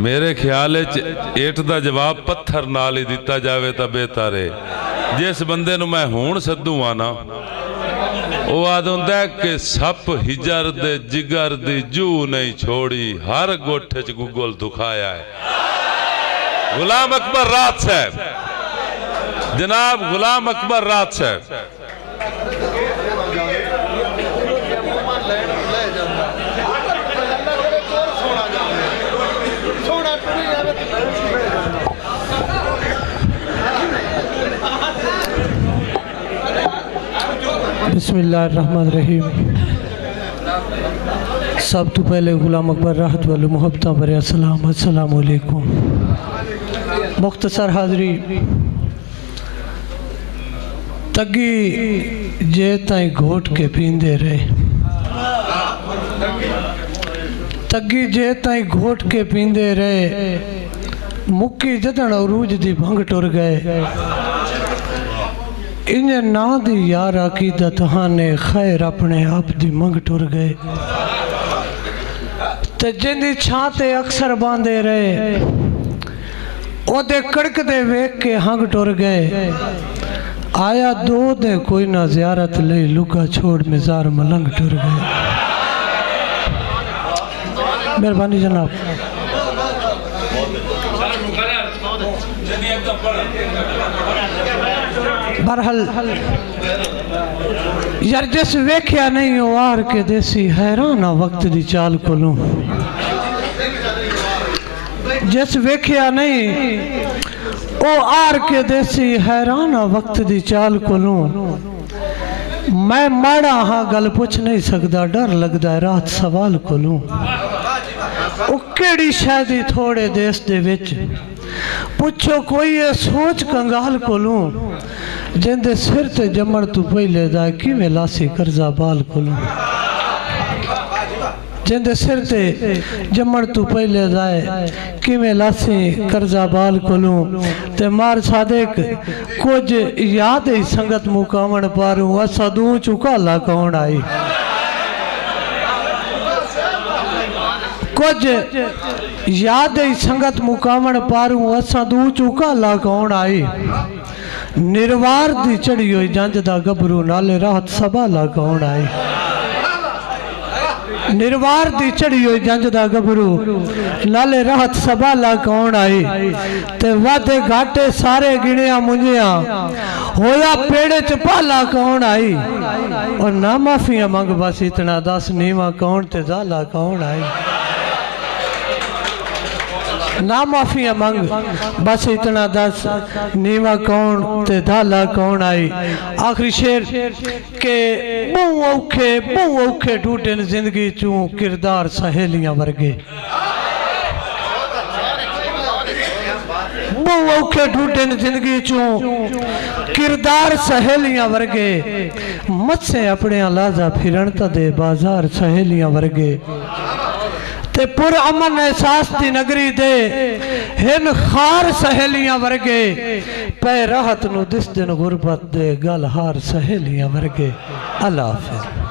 मेरे ख्याल इट का जवाब पत्थर नाल ही दिता जाए तो बेहतर है। जिस बंदे नूं मैं हुण सद्दू आ ना वो आद हुंदा है कि सप हिजर दे जिगर दी जू नहीं छोड़ी, हर गोठे च गुगल दुखाया है। गुलाम अकबर रात साहब, जनाब गुलाम अकबर रात साहब। बिस्मिल्लाहिर्रहमानिर्रहीम। सब तो पहले गुलाम अकबर राहत वाले मोहब्बत भरे अस्सलाम वालेकुम। मुख्तसर हाज़री, तगी जे ताई घोट के पींदे रहे, तगी जे ताई घोट के पींदे रहे, मुक्की जदन अरूज दी भंग टुर गए। इन ना दी यार अकीदत हाने खैर अपने आप दी मंग टुर गए। ते जिंदी छाते अक्सर बांधे रहे, ओदे कड़क दे वेख के हंग टुर गए। आया दो दे कोई ना ज़ियारत ले, लुका छोड़ मिजार मलंग टुर गए। मेहरबानी जनाब। बरहल यार जिस वेख्या नहीं हो आर के देसी, हैरान आ वक्त दी चाल कोलू। जिस वेख्या नहीं ओ आर के देसी, हैरान आ वक्त दी चाल कोलू। मैं माड़ा हाँ गल पुछ नहीं सकदा, डर लगदा है रात सवाल कोलू। ओ केड़ी शायदी थोड़े देश दे विच पुछो कोई ये सोच कंगाल कोलू। जिंदे सिर ते जमण तू पहले दा किवें लासी कर्जा बाल कोलू। जिंदे सिर ते जमण तू पहले दा किवें लासी कर्जा बाल कोलू। ते मार सादिक कुछ याद ही संगत मुकावण पारू, असा दू चुकाला कौन आई। कुछ याद ही संगत मुकावण पारू, असा दू चुकाला कौन आई। निर्वार दी चढ़ी हुई जंज दा गबरू, नाले राहत सबाला कौन आई। निर्वार दी चढ़ी हुई जंज दा गबरू, नाले राहत सबाला कौन आई। ते वादे घाटे सारे गिणिया मुंजिया, होया पेड़े च पाला कौन आई। और ना माफिया मंग बस इतना दस, नीवा कौन ते जाला कौन आई। ना माफिया मंग बस इतना दस, नीवा कौन ते धाला कौन आई। आखिरी शेर के बहु औखे टूटे न जिंदगी चू, किरदार सहेलियां वर्गे। बहु औखे टूटे न जिंदगी चू, किरदार सहेलियां वर्गे। मत्से अपने लाजा फिरन तदे बाजार सहेलियां वर्गे। ते पुर अमन एहसास दी नगरी दे हिन खार सहेलियां वर्गे। पै राहत नु दिस दिन गुरबत दे गल हार सहेलियां वर्गे। अल्लाह हाफिज़।